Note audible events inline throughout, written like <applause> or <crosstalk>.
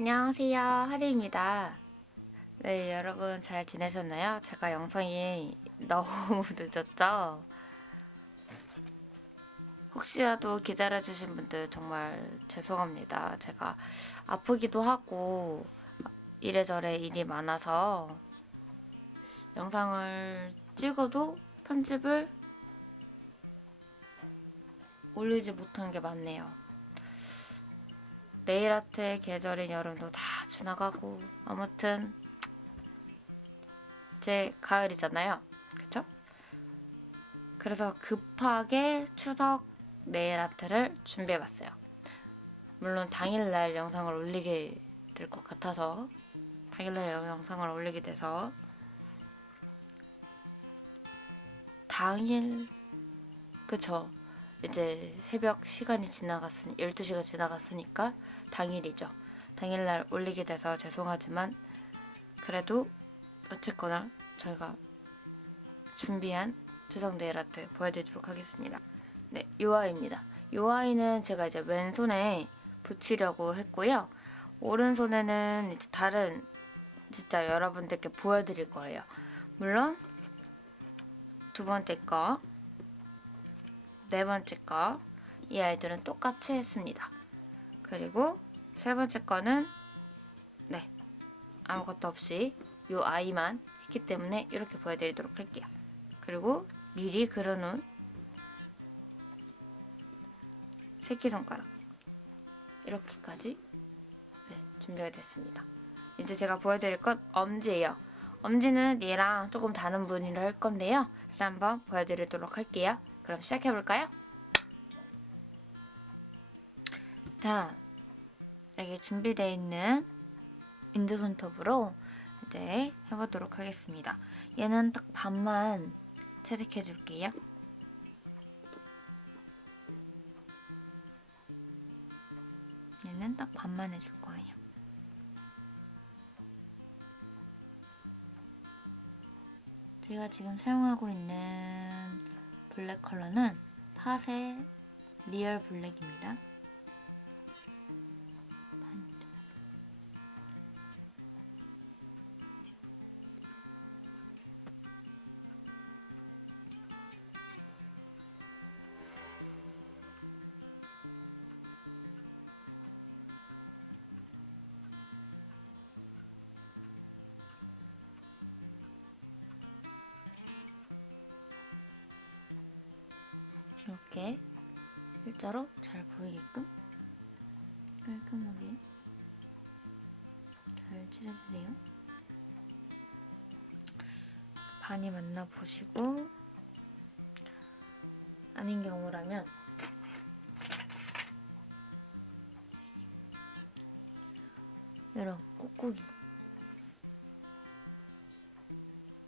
안녕하세요 하리입니다 네 여러분 잘 지내셨나요? 제가 영상이 너무 <laughs> 늦었죠? 혹시라도 기다려주신 분들 정말 죄송합니다 제가 아프기도 하고 이래저래 일이 많아서 영상을 찍어도 편집을 올리지 못한 게 많네요 네일 아트의 계절인 여름도 다 지나가고 아무튼 이제 가을이잖아요. 그쵸? 그래서 급하게 추석 네일 아트를 준비해봤어요. 물론 당일날 영상을 올리게 될 것 같아서 당일날 영상을 올리게 돼서 당일 그쵸 이제 새벽 시간이 지나갔으니 12시가 지나갔으니까 당일이죠. 당일날 올리게 돼서 죄송하지만 그래도 어쨌거나 저희가 준비한 네일 아트 보여드리도록 하겠습니다. 네, 요 아이입니다. 요 아이는 제가 이제 왼손에 붙이려고 했고요. 오른손에는 이제 다른 진짜 여러분들께 보여드릴 거예요. 물론 두 번째 거, 네 번째 거, 이 아이들은 똑같이 했습니다. 그리고 세 번째 거는 네 아무것도 없이 이 아이만 했기 때문에 이렇게 보여드리도록 할게요. 그리고 미리 그려놓은 새끼손가락 이렇게까지 네, 준비가 됐습니다. 이제 제가 보여드릴 건 엄지예요. 엄지는 얘랑 조금 다른 분위를 할 건데요. 일단 한번 보여드리도록 할게요. 그럼 시작해볼까요? 자, 준비되어 있는 인조 손톱으로 이제 해보도록 하겠습니다. 얘는 딱 반만 채색해 줄 일자로 잘 보이게끔 깔끔하게 잘 칠해주세요. 반이 맞나 보시고 아닌 경우라면 이런 꾹꾹이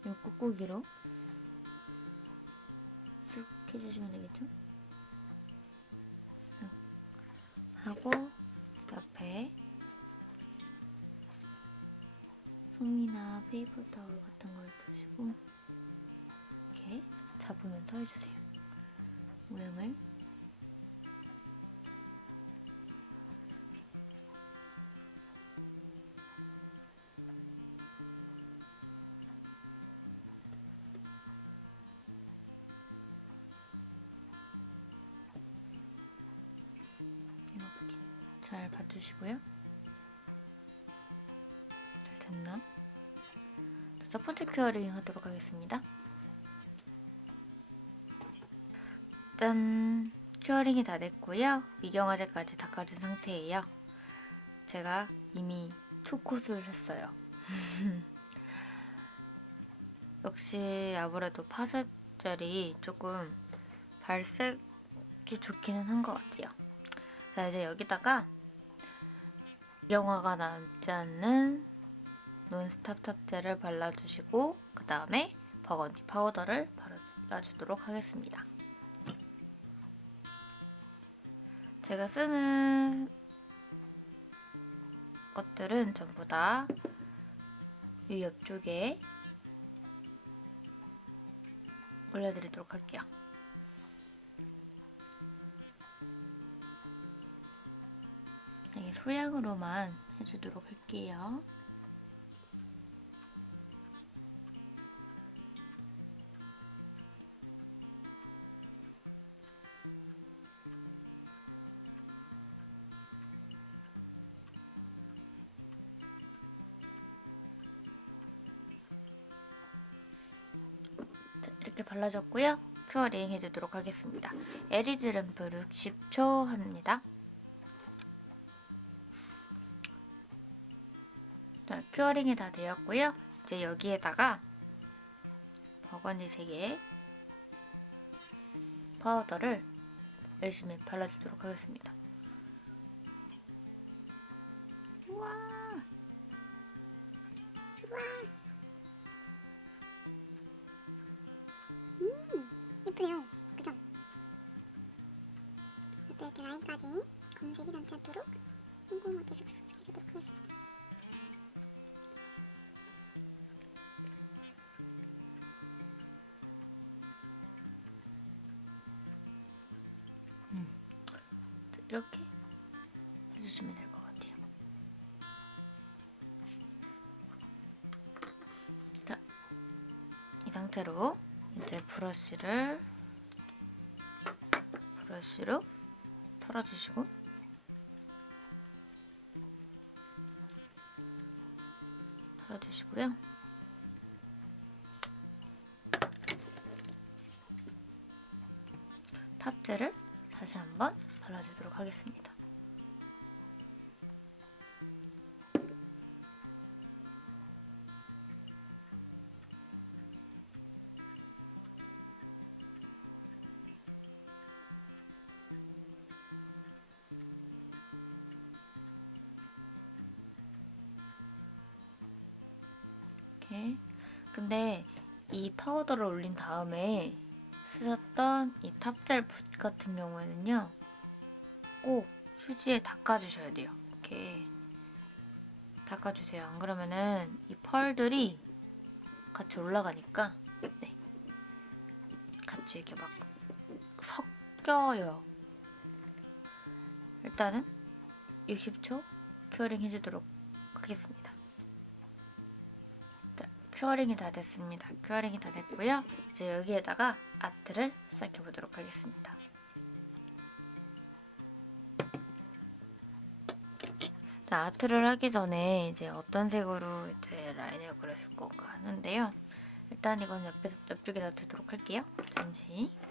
이 꾹꾹이로 이렇게 잘 봐주시고요. 잘 됐나? 자, 첫 번째 큐어링 하도록 하겠습니다. 짠! 큐어링이 다 됐고요. 미경화제까지 닦아준 상태예요. 제가 이미 투콧을 했어요. <laughs> 역시 아무래도 파셋젤이 조금 발색이 좋기는 한 것 같아요. 자 이제 여기다가 미경화가 남지 않는 론스탑 탑젤을 발라주시고 그 다음에 버건디 파우더를 발라주도록 하겠습니다. 제가 쓰는 것들은 전부 다이 옆쪽에 올려드리도록 할게요. 소량으로만 해주도록 할게요. 자, 이렇게 발라줬고요. 큐어링 해주도록 하겠습니다. 에리즈 램프 60초 합니다. 자, 큐어링이 다 되었고요. 이제 여기에다가 버건디 3개 파우더를 열심히 발라주도록 하겠습니다. 브러쉬로 털어주시고 털어주시고요. 파우더를 올린 다음에 쓰셨던 이 탑젤 붓 같은 경우에는요 꼭 휴지에 닦아주셔야 돼요. 이렇게 닦아주세요. 안 그러면은 이 펄들이 같이 올라가니까 네. 같이 이렇게 막 섞여요. 일단은 60초 큐어링 해주도록 하겠습니다. 자, 큐어링이 다 됐습니다 큐어링이 다 됐고요 이제 여기에다가 아트를 시작해 보도록 하겠습니다. 자, 아트를 하기 전에 이제 어떤 색으로 이제 라인을 그려줄 건가 하는데요. 일단 이건 옆에 옆쪽에다 두도록 할게요. 잠시.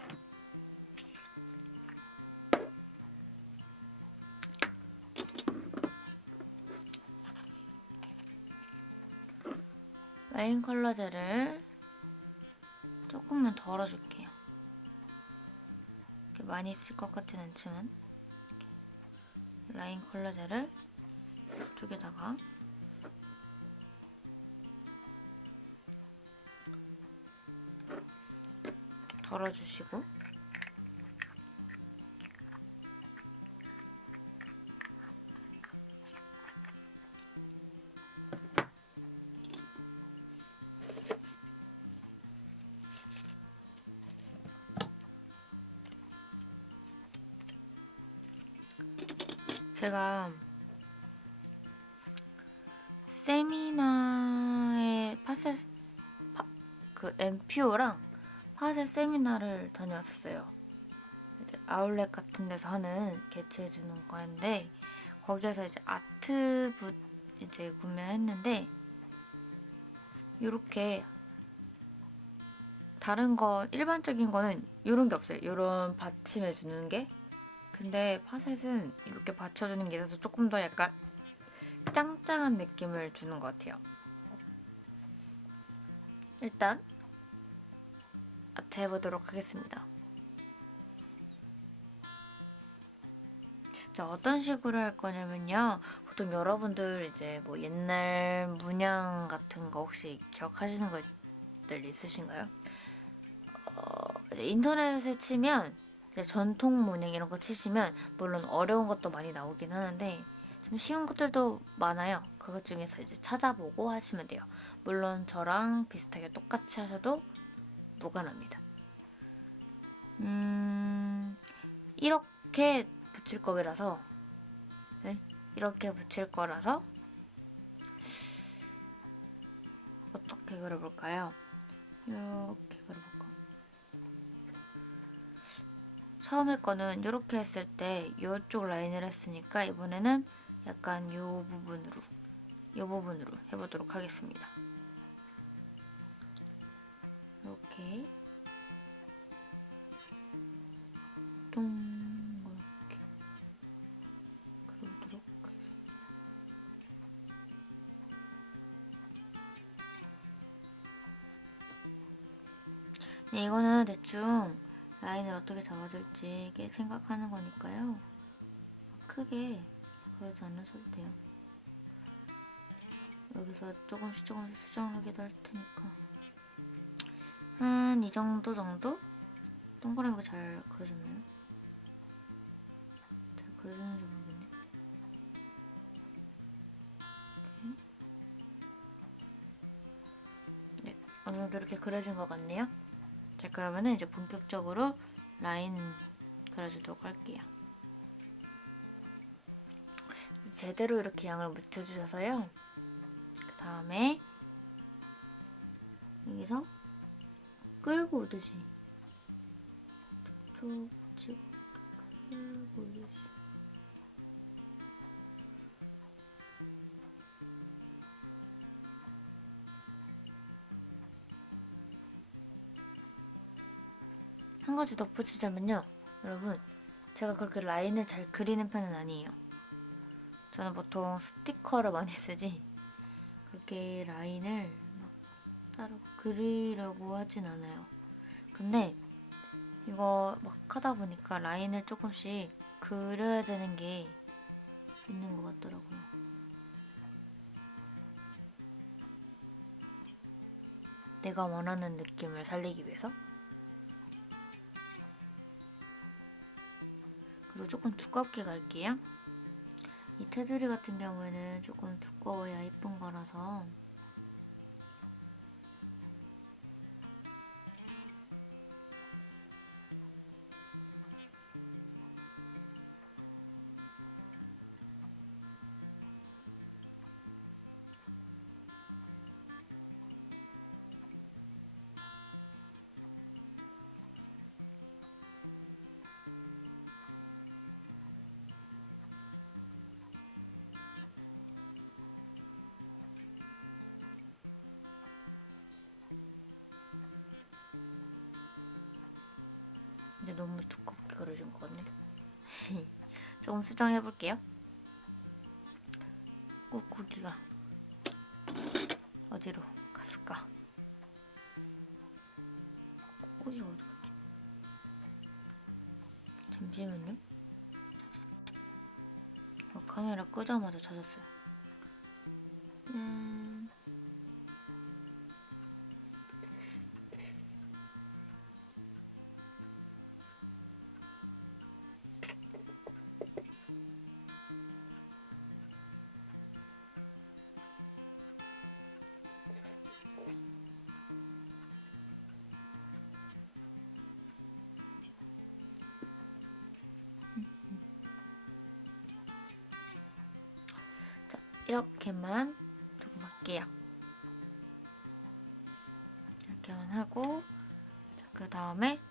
덜어주시고 세미나를 다녀왔었어요. 이제 아울렛 같은 데서 하는 개최해 주는 거였는데 거기에서 이제 아트붓 이제 구매했는데 이렇게 다른 거 일반적인 거는 이런 게 없어요. 이런 받침해 주는 게 근데 파셋은 이렇게 받쳐주는 게 있어서 조금 더 약간 짱짱한 느낌을 주는 것 같아요. 일단 아트 해보도록 하겠습니다. 자, 어떤 식으로 할 거냐면요. 보통 여러분들 이제 뭐 옛날 문양 같은 거 혹시 기억하시는 것들 있으신가요? 어, 인터넷에 치면 전통 문양 이런 거 치시면 물론 어려운 것도 많이 나오긴 하는데 좀 쉬운 것들도 많아요. 그것 중에서 이제 찾아보고 하시면 돼요. 물론 저랑 비슷하게 똑같이 하셔도 무관합니다. 음, 이렇게 붙일 거라서 네? 이렇게 붙일 거라서 어떻게 그려볼까요? 이렇게 그려볼까? 처음에 거는 이렇게 했을 때 이쪽 라인을 했으니까 이번에는 약간 이 부분으로 이 부분으로 해보도록 하겠습니다. 조금씩 조금씩 수정하기도 할 테니까 한 이 정도 정도? 동그라미가 잘 그려졌나요? 잘 그려졌는지 모르겠네. 네, 어느 정도 이렇게 그려진 것 같네요. 자 그러면은 이제 본격적으로 라인 그려주도록 할게요. 제대로 이렇게 양을 묻혀주셔서요. 그 다음에 여기서 끌고 오듯이 한 가지 덧붙이자면요. 여러분 제가 그렇게 라인을 잘 그리는 편은 아니에요. 저는 보통 스티커를 많이 쓰지 그렇게 라인을 막 따로 그리려고 하진 않아요. 근데 이거 막 하다 보니까 라인을 조금씩 그려야 되는 게 있는 것 같더라고요. 내가 원하는 느낌을 살리기 위해서? 그리고 조금 두껍게 갈게요. 이 테두리 같은 경우에는 조금 두꺼워야 조금 수정해 볼게요. 꾹꾹이가 어디로 갔을까? 꾹꾹이가 어디 갔지? 잠시만요. 어, 카메라 끄자마자 찾았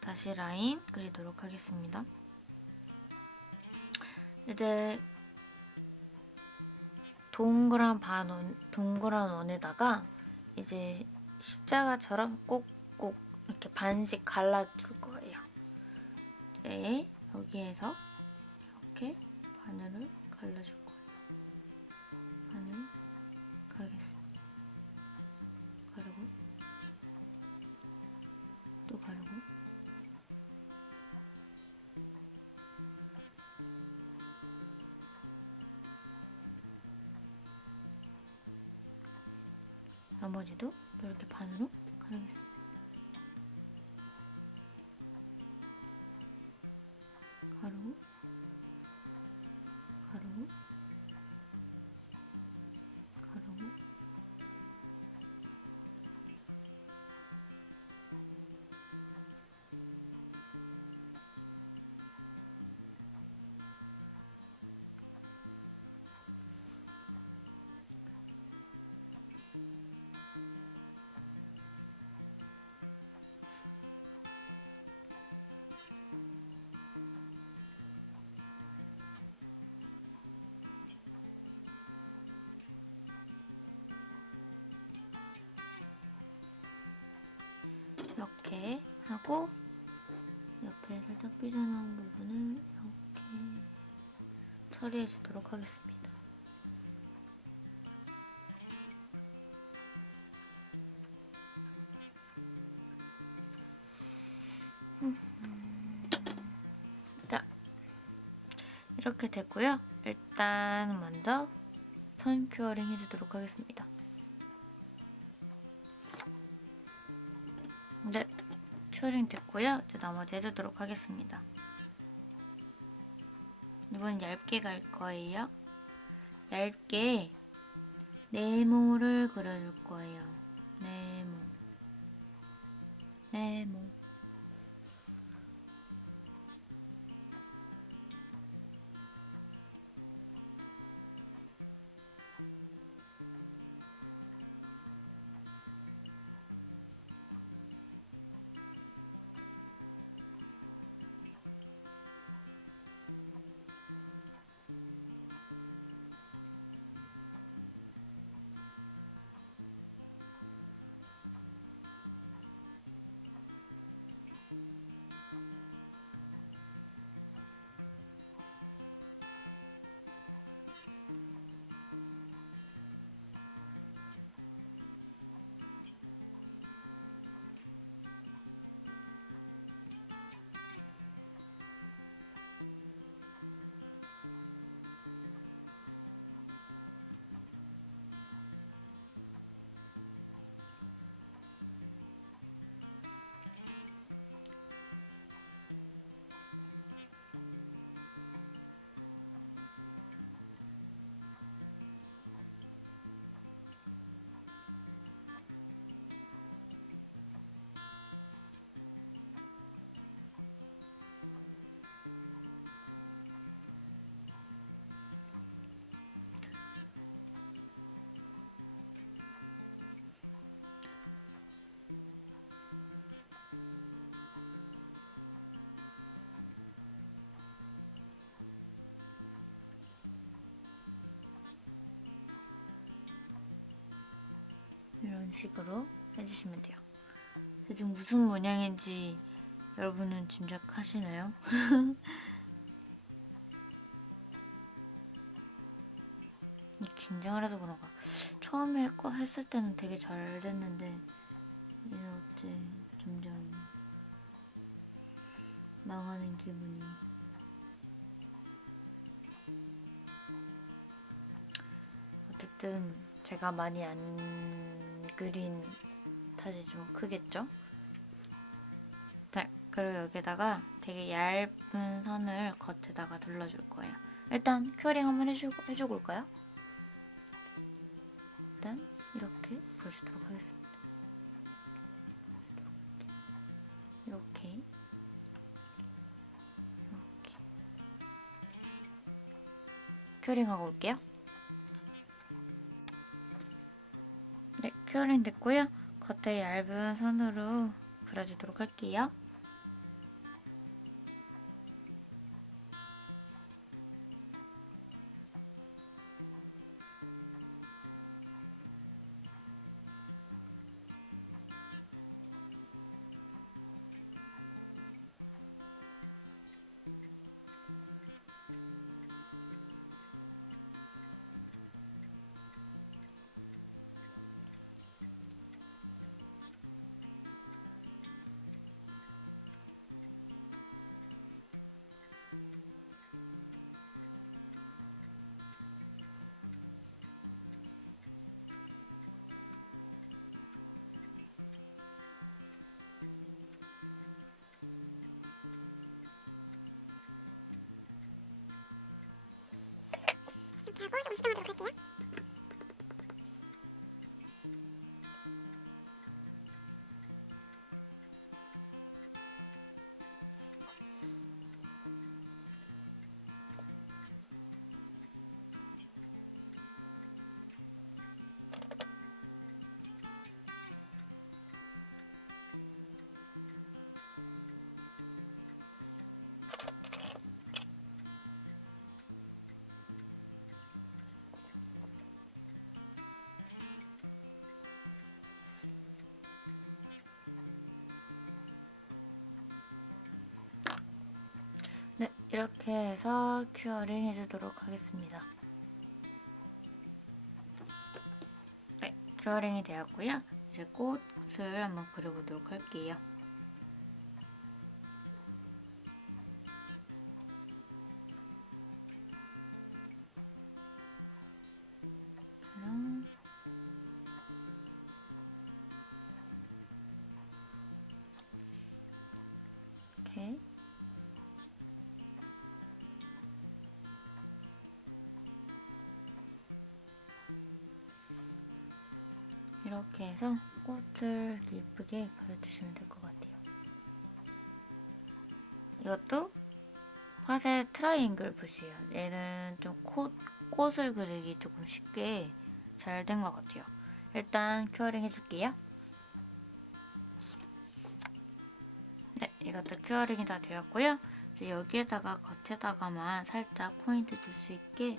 다시 라인 그리도록 하겠습니다. 이제 동그란 반원, 동그란 원에다가 이제 십자가처럼 꼭꼭 이렇게 반씩 갈라줄 거 처리해 주도록 하겠습니다. 자, 이렇게 됐고요. 일단 먼저 선 큐어링 해주도록 하겠습니다. 네, 큐어링 됐고요. 이제 나머지 해주도록 하겠습니다. 이번 얇게 갈 거예요. 얇게 네모를 그려줄 식으로 해주시면 돼요. 대충 무슨 문양인지 여러분은 짐작하시나요? 이 긴장을 해도 그런가 처음에 거 했을 때는 되게 잘 됐는데 이제 어째 점점 망하는 기분이 어쨌든 제가 많이 안 그린 탓이 좀 크겠죠? 자, 그리고 여기다가 되게 얇은 선을 겉에다가 둘러줄 거예요. 일단 큐어링 한번 해주고, 해주고 올까요? 일단 이렇게 보여주도록 하겠습니다. 이렇게 이렇게 큐어링하고 올게요. 됐고요. 겉에 얇은 선으로 그려주도록 할게요. 조금씩 정하도록 할게요. 네, 이렇게 해서 큐어링 해주도록 하겠습니다. 네, 큐어링이 되었고요. 이제 꽃을 한번 그려보도록 할게요. 잘 된 것 같아요. 일단 큐어링 해줄게요. 네, 이것도 큐어링이 다 되었고요. 이제 여기에다가 겉에다가만 살짝 포인트 줄 수 있게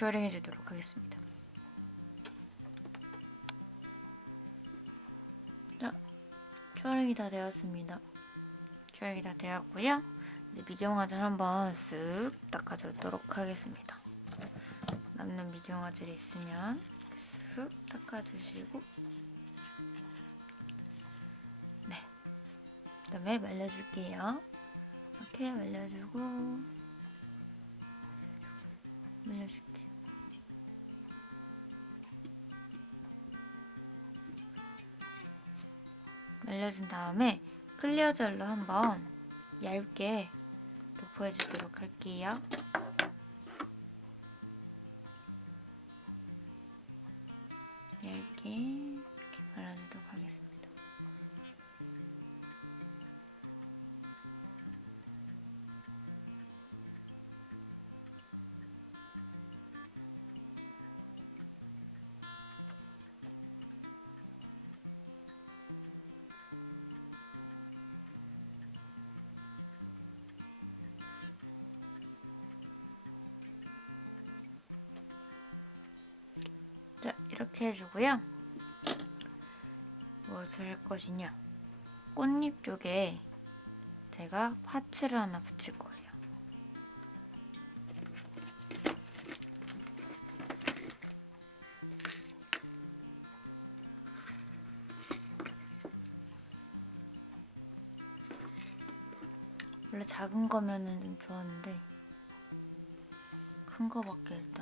자, 큐어링 해주도록 하겠습니다. 자, 큐어링이 다 되었습니다. 큐어링이 다 되었고요. 이제 미경화질 한번 쓱 닦아주도록 하겠습니다. 남는 미경화질이 있으면 쓱 닦아주시고 네 그다음에 말려줄 말려준 다음에 클리어 젤로 한번 얇게 도포해주도록 할게요. 파츠를 하나 붙일 거예요. 원래 작은 거면은 좋았는데 큰 거밖에 일단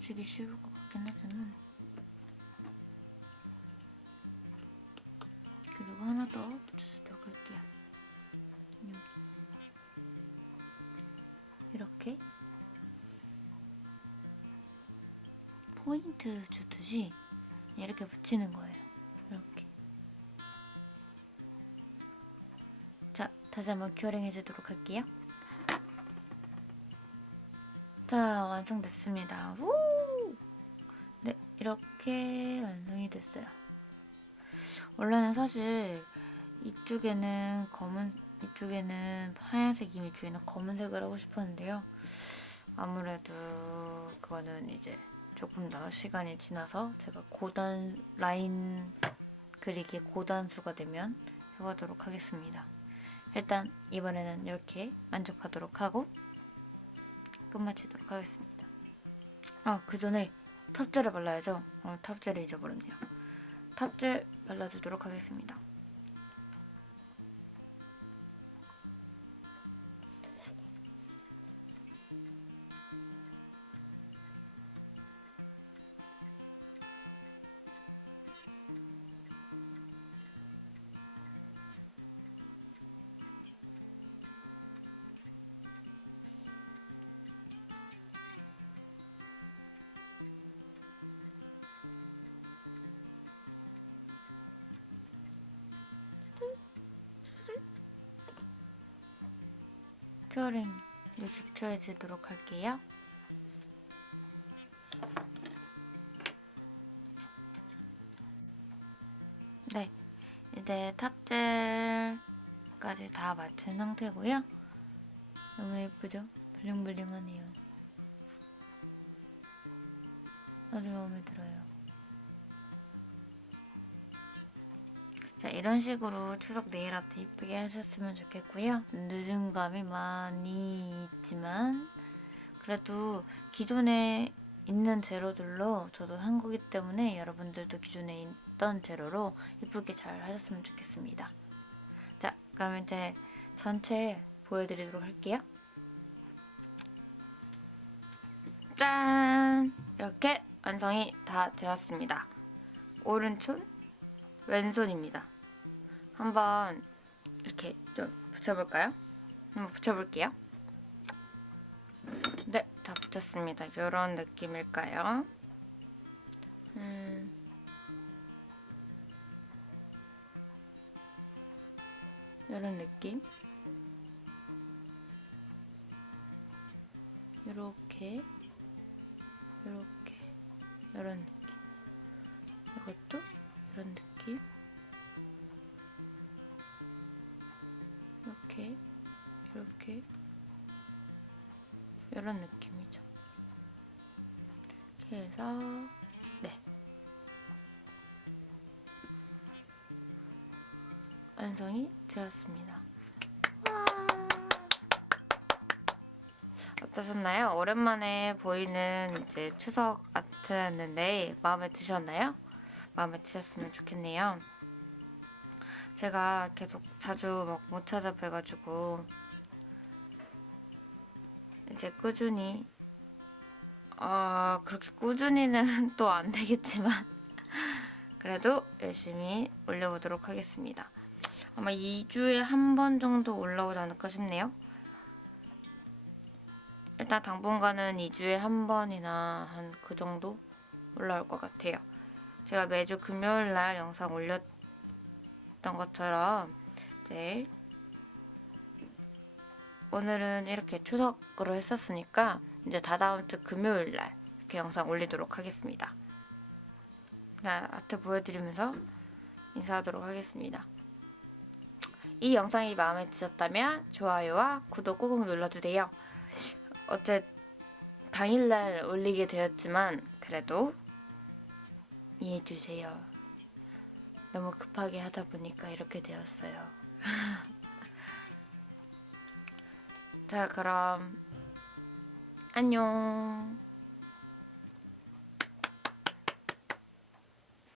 떨어지기 쉬울 것 같긴 하지만 그리고 하나 더. 여기. 이렇게 포인트 주듯이 이렇게 붙이는 거예요. 이렇게. 자, 다시 한번 큐어링 해주도록 할게요. 자 완성됐습니다. 우! 네 이렇게 완성이 됐어요. 원래는 사실 이쪽에는 검은 이쪽에는 하얀색 이미지에는 검은색을 하고 싶었는데요. 아무래도 그거는 이제 조금 더 시간이 지나서 제가 고단 라인 그리기 고단수가 되면 해보도록 하겠습니다. 일단 이번에는 이렇게 만족하도록 하고 끝마치도록 하겠습니다. 아 그 전에 탑젤을 발라야죠. 어, 탑젤을 잊어버렸네요. 탑젤 발라주도록 하겠습니다. 자, 이런 식으로 추석 네일 아트 이쁘게 하셨으면 좋겠고요. 늦은 감이 많이 있지만 그래도 기존에 있는 재료들로 저도 한 거기 때문에 여러분들도 기존에 있던 재료로 이쁘게 잘 하셨으면 좋겠습니다. 자, 그럼 이제 전체 보여드리도록 할게요. 짠! 이렇게 완성이 다 되었습니다. 오른손, 왼손입니다. 한번 이렇게 좀 붙여볼까요? 한번 붙여볼게요. 네, 다 붙였습니다. 이런 느낌일까요? 완성이 되었습니다. 와. 어떠셨나요? 오랜만에 보이는 이제 추석 아트였는데 마음에 드셨나요? 마음에 드셨으면 좋겠네요. 제가 계속 자주 막 못 찾아뵈가지고 이제 꾸준히 어 그렇게 꾸준히는 <laughs> 또 안 되겠지만 <laughs> 그래도 열심히 올려보도록 하겠습니다. 아마 2주에 한 번 정도 올라오지 않을까 싶네요. 일단 당분간은 2주에 한 번이나 한 그 정도 올라올 것 같아요. 제가 매주 금요일 날 영상 올렸 했던 것처럼 이제 오늘은 이렇게 추석으로 했었으니까 이제 다다음 주 금요일 날 이렇게 영상 올리도록 하겠습니다. 자, 아트 보여드리면서 인사하도록 하겠습니다. 이 영상이 마음에 드셨다면 좋아요와 구독 꾹꾹 눌러주세요. 어째 당일날 올리게 되었지만 그래도 이해해주세요. 너무 급하게 하다 보니까 이렇게 되었어요. <laughs> 자, 그럼 안녕.